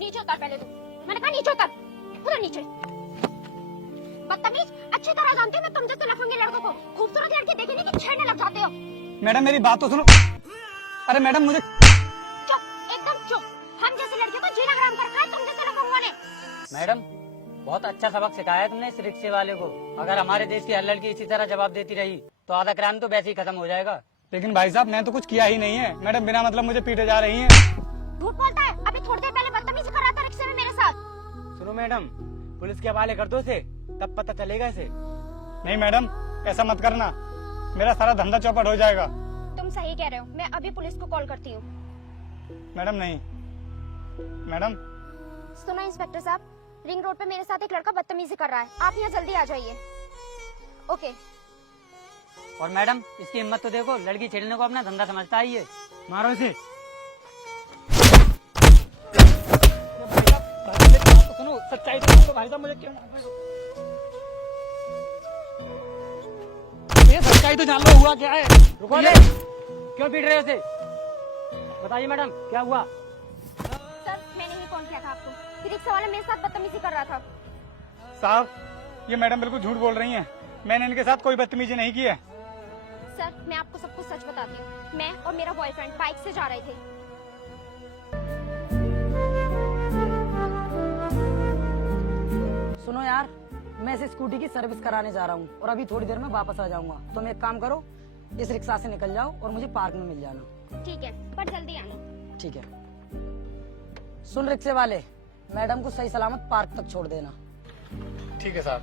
नीचे उतर पहले तू। मैंने कहा नीचे उतर, उधर नीचे। बदतमीज, अच्छी तरह जानती हूँ मैं तुम जैसे लफंगे लड़कों को। खूबसूरत लड़के देखे नहीं कि छेड़ने लग जाते हो। मैडम मेरी बात तो सुनो। अरे मैडम मुझे चुप, एकदम चुप। हम जैसे लड़के को जीना हराम कर रखा है तुम जैसे लफंगों ने। मैडम बहुत अच्छा सबक सिखाया है तुमने इस रिक्शे वाले को। अगर हमारे देश की हर लड़की इसी तरह जवाब देती रही तो आधा क्राइम तो वैसे ही खत्म हो जाएगा। लेकिन भाई साहब मैं तो कुछ किया ही नहीं है। मैडम बिना मतलब मुझे पीटे जा रही हैं। झूठ बोलता है, अभी थोड़ी देर पहले बदतमीजी कर रहा था रिक्शे में मेरे साथ। सुनो मैडम, पुलिस के हवाले कर दो इसे, तब पता चलेगा इसे। नहीं मैडम ऐसा मत करना, मेरा सारा धंधा चौपट हो जाएगा। तुम सही कह रहे हो, मैं अभी पुलिस को कॉल करती हूँ। मैडम नहीं। मैडम सुनो इंस्पेक्टर साहब, रिंग रोड पे मेरे साथ एक लड़का बदतमीजी कर रहा है, आप यहाँ जल्दी आ जाइए। ओके। और मैडम इसकी हिम्मत तो देखो, लड़की छेड़ने को अपना धंधा समझता है ये। मारो इसे। सुनो सच्चाई तो भाई साहब मुझे क्यों ये सच्चाई तो जान लो हुआ क्या है। रुको ले, क्यों पीट रहे हो उसे? बताइए मैडम क्या हुआ? सर मैंने ही कॉल किया था आपको, रिक्शा वाला मेरे साथ बदतमीजी कर रहा था। साहब ये मैडम बिल्कुल झूठ बोल रही हैं। मैंने इनके साथ कोई बदतमीजी नहीं की है। सर मैं आपको सब कुछ सच बताती हूँ, मैं और मेरा बॉयफ्रेंड बाइक से जा रहे थे। सुनो यार, मैं इस स्कूटी की सर्विस कराने जा रहा हूँ और अभी थोड़ी देर में वापस आ जाऊंगा। तुम एक काम करो, इस रिक्शा से निकल जाओ और मुझे पार्क में मिल जाना। ठीक है पर जल्दी आना। ठीक है। सुन रिक्शे वाले, मैडम को सही सलामत पार्क तक छोड़ देना। ठीक है साहब।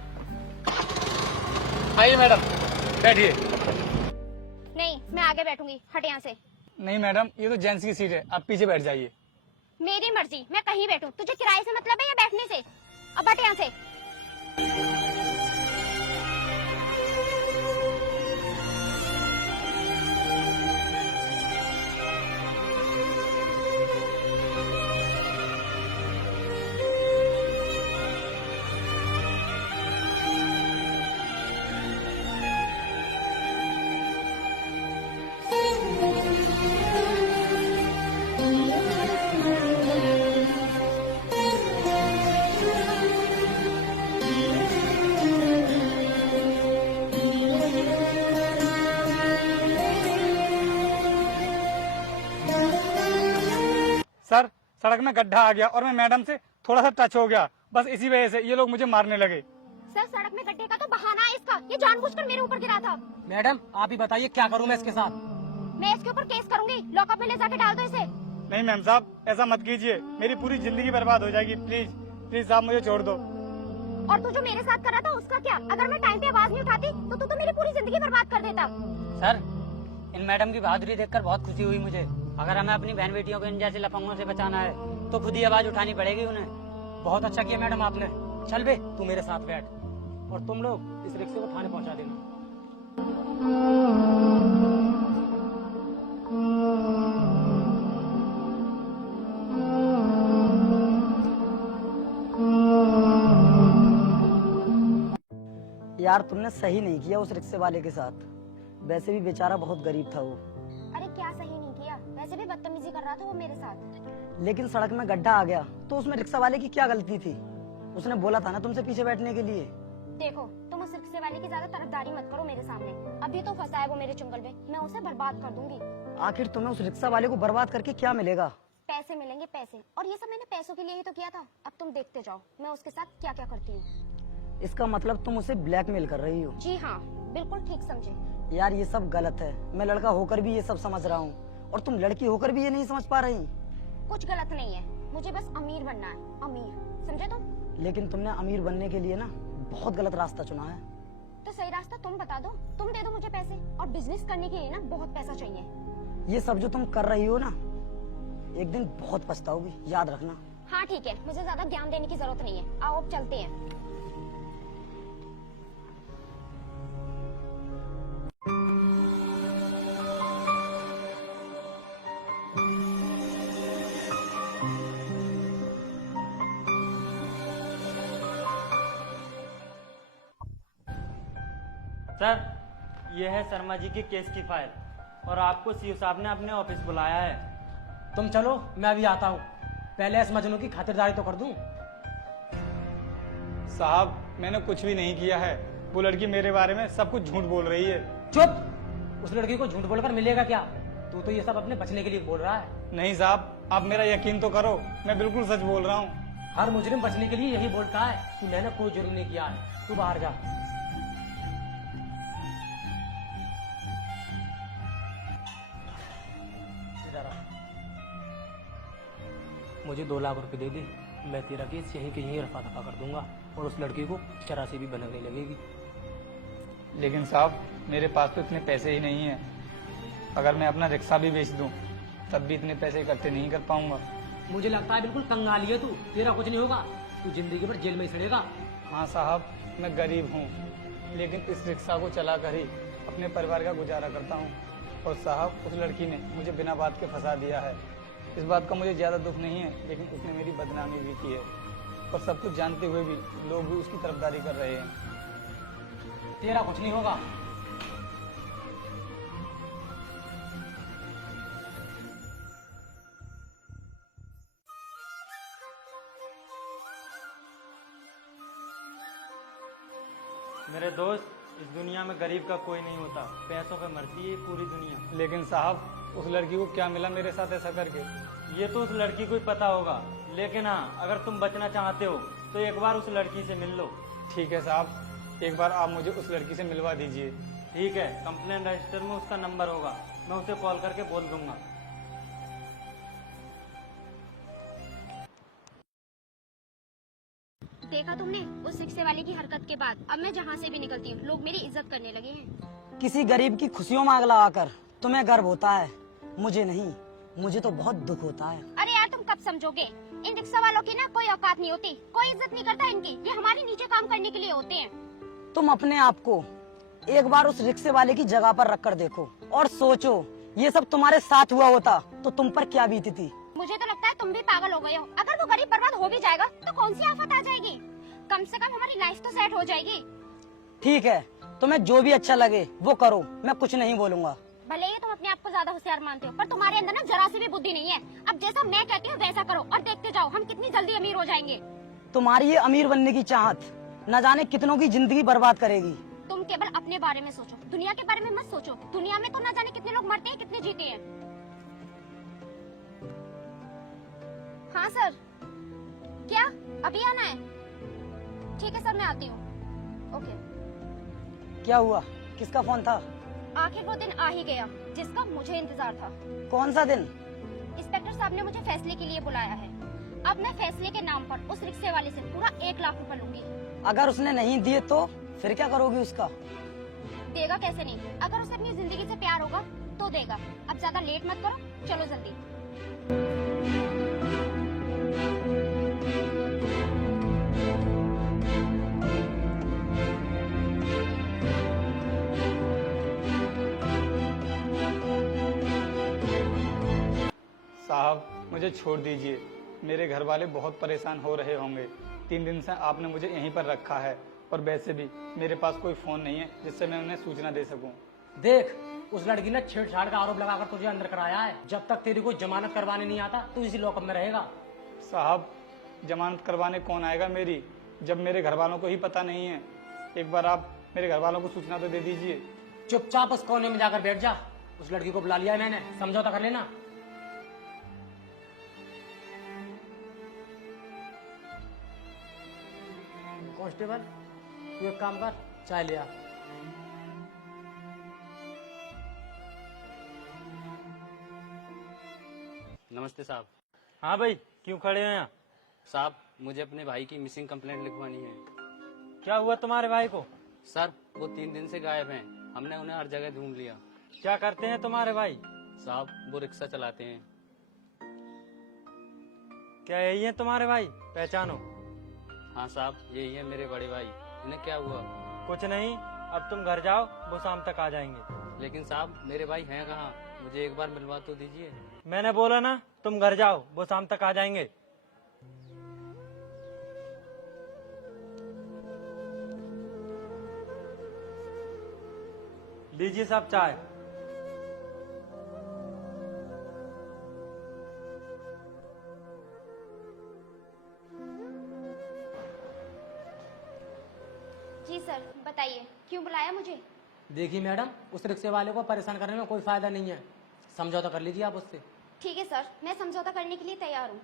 आइए मैडम बैठिए। नहीं मैं आगे बैठूंगी, हट यहाँ से। नहीं मैडम ये तो जेंट्स की सीट है, आप पीछे बैठ जाइए। मेरी मर्जी, मैं कहीं बैठूं। तुझे किराए से मतलब है या बैठने से? अब हट यहाँ से। सर सड़क में गड्ढा आ गया और मैं मैडम से थोड़ा सा टच हो गया, बस इसी वजह से ये लोग मुझे मारने लगे। सर सड़क में गड्ढे का तो बहाना है इसका, ये जानबूझकर मेरे ऊपर गिरा था। मैडम आप ही बताइए क्या करूँ मैं इसके साथ? मैं इसके ऊपर केस करूंगी, लॉकअप में ले जाके डाल दो इसे। नहीं मैम साहब ऐसा मत कीजिए, मेरी पूरी जिंदगी बर्बाद हो जाएगी। प्लीज प्लीज साहब मुझे छोड़ दो। और तू जो मेरे साथ कर रहा था उसका क्या? अगर मैं टाइम पे आवाज नहीं उठाती तो तू तो मेरी पूरी जिंदगी बर्बाद कर देता। सर इन मैडम की बहादुरी देखकर बहुत खुशी हुई मुझे। अगर हमें अपनी बहन बेटियों को इन जैसे लफंगों से बचाना है तो खुद ही आवाज उठानी पड़ेगी उन्हें। बहुत अच्छा किया मैडम आपने। चल बे तू मेरे साथ बैठ और तुम लोग इस रिक्शे को थाने पहुंचा देना। यार तुमने सही नहीं किया उस रिक्शे वाले के साथ, वैसे भी बेचारा बहुत गरीब था वो। अरे क्या सही नहीं किया, वैसे भी बदतमीजी कर रहा था वो मेरे साथ। लेकिन सड़क में गड्ढा आ गया तो उसमें रिक्शा वाले की क्या गलती थी? उसने बोला था ना तुमसे पीछे बैठने के लिए। देखो तुम उस रिक्शे वाले की ज्यादा तरफदारी मत करो मेरे सामने। अभी तो फंसा है वो मेरे चुंगल में, मैं उसे बर्बाद कर दूंगी। आखिर तुम्हें उस रिक्शा वाले को बर्बाद करके क्या मिलेगा? पैसे मिलेंगे पैसे, और ये सब मैंने पैसों के लिए ही तो किया था। अब तुम देखते जाओ मैं उसके साथ क्या क्या करती हूँ। इसका मतलब तुम उसे ब्लैकमेल कर रही हो? जी हाँ बिल्कुल ठीक समझे। यार ये सब गलत है, मैं लड़का होकर भी ये सब समझ रहा हूँ और तुम लड़की होकर भी ये नहीं समझ पा रही। कुछ गलत नहीं है, मुझे बस अमीर बनना है, अमीर, समझे तुम? लेकिन तुमने अमीर बनने के लिए ना बहुत गलत रास्ता चुना है। तो सही रास्ता तुम बता दो, तुम दे दो मुझे पैसे। और बिजनेस करने के लिए ना बहुत पैसा चाहिए। ये सब जो तुम कर रही हो ना, एक दिन बहुत पछताओगी, याद रखना। हाँ ठीक है, मुझे ज्यादा ज्ञान देने की जरूरत नहीं है। आओ अब चलते हैं। सर ये है शर्मा जी के केस की फाइल और आपको सीओ साहब ने अपने ऑफिस बुलाया है। तुम चलो मैं अभी आता हूँ। पहले इस मजनू की खातिरदारी तो कर दूं। साहब मैंने कुछ भी नहीं किया है, वो लड़की मेरे बारे में सब कुछ झूठ बोल रही है। चुप, उस लड़की को झूठ बोलकर मिलेगा क्या? तू तो ये सब अपने बचने के लिए बोल रहा है। नहीं साहब, आप मेरा यकीन तो करो, मैं बिल्कुल सच बोल रहा हूँ। हर मुजरिम बचने के लिए यही बोलता है कि मैंने कोई जुर्म नहीं किया है। तू बाहर जा। इधर आ। मुझे 2 लाख रुपए दे दे, मैं तेरा केस यहीं के यहीं रफा दफा कर दूंगा और उस लड़की को चरासी भी बनने लगेगी। लेकिन साहब मेरे पास तो इतने पैसे ही नहीं है, अगर मैं अपना रिक्शा भी बेच दूं तब भी इतने पैसे इकट्ठे नहीं कर पाऊंगा। मुझे लगता है बिल्कुल कंगाली है तू, तेरा कुछ नहीं होगा, तू जिंदगी भर जेल में ही सड़ेगा। हाँ साहब, मैं गरीब हूँ, लेकिन इस रिक्शा को चला कर ही अपने परिवार का गुजारा करता हूँ। और साहब उस लड़की ने मुझे बिना बात के फंसा दिया है। इस बात का मुझे ज़्यादा दुख नहीं है, लेकिन उसने मेरी बदनामी भी की है और सब कुछ जानते हुए भी लोग भी उसकी तरफदारी कर रहे हैं। तेरा कुछ नहीं होगा। मेरे दोस्त, इस दुनिया में गरीब का कोई नहीं होता, पैसों पे मरती है पूरी दुनिया। लेकिन साहब उस लड़की को क्या मिला मेरे साथ ऐसा करके? ये तो उस लड़की को ही पता होगा, लेकिन हाँ अगर तुम बचना चाहते हो तो एक बार उस लड़की से मिल लो। ठीक है साहब, एक बार आप मुझे उस लड़की से मिलवा दीजिए। ठीक है, कंप्लेन रजिस्टर में उसका नंबर होगा, मैं उसे कॉल करके बोल दूंगा। देखा तुमने उस रिक्शे वाले की हरकत के बाद अब मैं जहाँ से भी निकलती हूँ लोग मेरी इज्जत करने लगे हैं। किसी गरीब की खुशियों में आग लगाकर तुम्हें गर्व होता है, मुझे नहीं, मुझे तो बहुत दुख होता है। अरे यार तुम कब समझोगे, इन रिक्शा वालों की ना कोई औकात नहीं होती, कोई इज्जत नहीं करता इनकी, ये हमारे नीचे काम करने के लिए होते हैं। तुम अपने आप को एक बार उस रिक्शे वाले की जगह पर रख कर देखो और सोचो ये सब तुम्हारे साथ हुआ होता तो तुम पर क्या बीती थी। मुझे तो लगता है तुम भी पागल हो गए हो। अगर वो गरीब बर्बाद हो भी जाएगा तो कौन सी आफत आ जाएगी, कम से कम हमारी लाइफ तो सेट हो जाएगी। ठीक है, तुम्हें जो भी अच्छा लगे वो करो, मैं कुछ नहीं बोलूंगा। भले ही तुम अपने आप को ज्यादा होशियार मानते हो, पर तुम्हारे अंदर ना जरा सी भी बुद्धि नहीं है। अब जैसा मैं कहती हूँ वैसा करो और देखते जाओ हम कितनी जल्दी अमीर हो जाएंगे। तुम्हारी ये अमीर बनने की चाहत न जाने कितनों की जिंदगी बर्बाद करेगी। तुम केवल अपने बारे में सोचो, दुनिया के बारे में मत सोचो। दुनिया में तो न जाने कितने लोग मरते हैं, कितने जीते हैं। हाँ सर, क्या अभी आना है? ठीक है सर, मैं आती हूँ। ओके। क्या हुआ, किसका फोन था? आखिर वो दिन आ ही गया जिसका मुझे इंतजार था। कौन सा दिन? इंस्पेक्टर साहब ने मुझे फैसले के लिए बुलाया है। अब मैं फैसले के नाम पर उस रिक्शे वाले से पूरा 1 लाख रुपए लूंगी। अगर उसने नहीं दिए तो फिर क्या करोगी उसका? देगा कैसे नहीं, अगर उसे अपनी जिंदगी से प्यार होगा तो देगा। अब ज्यादा लेट मत करो, चलो जल्दी। साहब मुझे छोड़ दीजिए, मेरे घर वाले बहुत परेशान हो रहे होंगे। 3 दिन से आपने मुझे यहीं पर रखा है और वैसे भी मेरे पास कोई फोन नहीं है जिससे मैं उन्हें सूचना दे सकूं। देख, उस लड़की ने छेड़छाड़ का आरोप लगाकर तुझे अंदर कराया है। जब तक तेरी कोई जमानत करवाने नहीं आता तू इसी लॉकअप में रहेगा। साहब जमानत करवाने कौन आएगा मेरी, जब मेरे घर वालों को ही पता नहीं है। एक बार आप मेरे घर वालों को सूचना तो दे दीजिए। चुपचाप उस कोने में जाकर बैठ जा। उस लड़की को बुला लिया है मैंने, समझौता कर लेना। कांस्टेबल, तू एक काम कर, चाय ले आ। नमस्ते साहब। हाँ भाई, क्यों खड़े हैं यहाँ? साहब मुझे अपने भाई की मिसिंग कंप्लेंट लिखवानी है। क्या हुआ तुम्हारे भाई को? सर वो 3 दिन से गायब हैं, हमने उन्हें हर जगह ढूंढ लिया। क्या करते हैं तुम्हारे भाई? साहब वो रिक्शा चलाते हैं। क्या यही है तुम्हारे भाई? पहचानो। हाँ साहब यही है मेरे बड़े भाई। इन्हें क्या हुआ? कुछ नहीं, अब तुम घर जाओ, वो शाम तक आ जाएंगे। लेकिन साहब मेरे भाई हैं कहाँ, मुझे एक बार मिलवा तो दीजिए। मैंने बोला ना तुम घर जाओ, वो शाम तक आ जाएंगे। लीजिए साहब चाय। जी सर, बताइए क्यों बुलाया मुझे? देखिए मैडम, उस रिक्शे वाले को परेशान करने में कोई फायदा नहीं है, समझौता कर लीजिए आप उससे। ठीक है सर, मैं समझौता करने के लिए तैयार हूँ।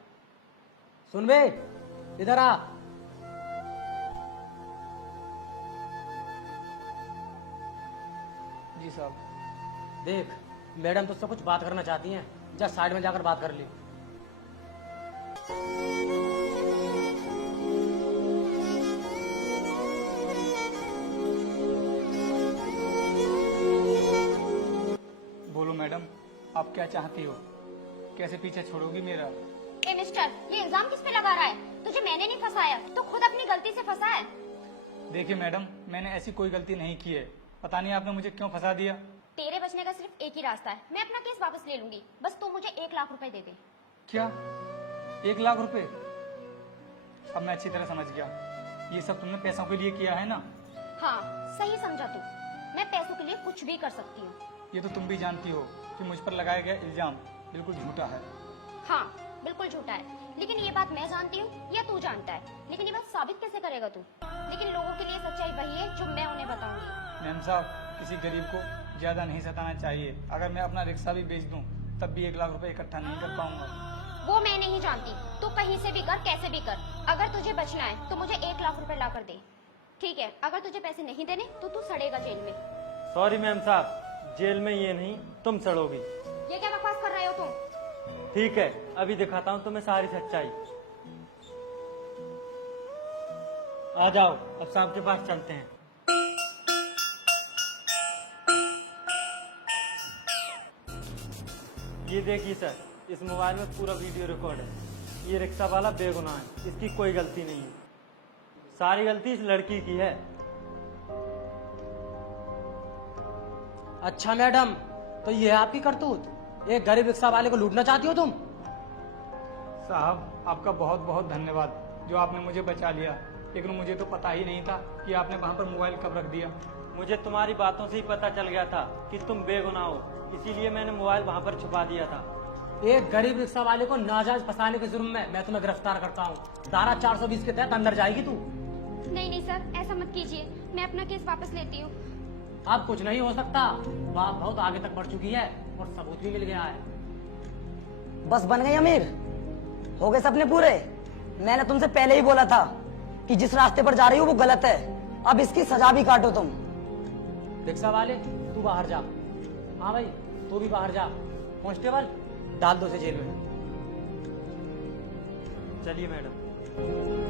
सुन बे, इधर आ। जी साहब। देख, मैडम तुझसे कुछ बात करना चाहती हैं, जा साइड में जाकर बात कर ली। बोलो मैडम, आप क्या चाहती हो? कैसे पीछे छोड़ोगी मेरा? ए मिस्टर, ये इल्जाम किस पे लगा रहा है? तुझे मैंने नहीं फंसाया, तो खुद अपनी गलती से फंसा है। देखिए मैडम, मैंने ऐसी कोई गलती नहीं की है। पता नहीं आपने मुझे क्यों फंसा दिया। तेरे बचने का सिर्फ एक ही रास्ता है, मैं अपना केस वापस ले लूंगी, बस तू मुझे 1 लाख रुपए दे दे। क्या 1 लाख रुपए? अब मैं अच्छी तरह समझ गया, ये सब तुमने पैसों के लिए किया है ना? हाँ, सही समझा तू। मैं पैसों के लिए कुछ भी कर सकती हूँ। ये तो तुम भी जानती हो कि मुझ पर लगाया गया इल्जाम बिल्कुल झूठा है। हाँ, बिल्कुल झूठा है, लेकिन ये बात मैं जानती हूँ या तू जानता है, लेकिन ये बात साबित कैसे करेगा तू? लेकिन लोगों के लिए सच्चाई वही है जो मैं उन्हें बताऊंगी। मैम साहब, किसी गरीब को ज्यादा नहीं सताना चाहिए। अगर मैं अपना रिक्शा भी बेच दूं, तब भी 1 लाख रुपए इकट्ठा नहीं कर पाऊंगा। वो मैं नहीं जानती, तू कहीं से भी कर, कैसे भी कर। अगर तुझे बचना है तो मुझे 1 लाख रुपए ला कर दे, ठीक है? अगर तुझे पैसे नहीं देने तो तू सड़ेगा जेल में। सॉरी मैम साहब, जेल में ये नहीं, तुम सड़ोगी। ये क्या बकवास कर रहे हो तुम? ठीक है, अभी दिखाता हूँ तुम्हें सारी सच्चाई। आ जाओ, अब साहब के पास चलते हैं। ये देखिए सर, इस मोबाइल में पूरा वीडियो रिकॉर्ड है। ये रिक्शा वाला बेगुनाह है, इसकी कोई गलती नहीं है। सारी गलती इस लड़की की है। अच्छा मैडम, तो ये है आपकी करतूत? एक गरीब रिक्शा वाले को लूटना चाहती हो तुम? साहब, आपका बहुत बहुत धन्यवाद जो आपने मुझे बचा लिया, लेकिन मुझे तो पता ही नहीं था कि आपने वहाँ पर मोबाइल कब रख दिया। मुझे तुम्हारी बातों से ही पता चल गया था कि तुम बेगुनाह हो, इसीलिए मैंने मोबाइल वहाँ पर छुपा दिया था। एक गरीब रिक्शा वाले को नाजायज फंसाने के जुर्म में मैं तुम्हें गिरफ्तार करता हूँ। धारा 420 के तहत अंदर जाएगी तू। नहीं नहीं सर, ऐसा मत कीजिए, मैं अपना केस वापस लेती हूँ। अब कुछ नहीं हो सकता, बात बहुत आगे तक बढ़ चुकी है और सबूत भी मिल गया है। बस बन गई अमीर, हो गए सपने पूरे। मैंने तुमसे पहले ही बोला था कि जिस रास्ते पर जा रही हो वो गलत है। अब इसकी सजा भी काटो तुम। रिक्शा वाले, तू बाहर जा। हाँ भाई, तू भी बाहर जा। कांस्टेबल, डाल दो उसे जेल में। चलिए मैडम।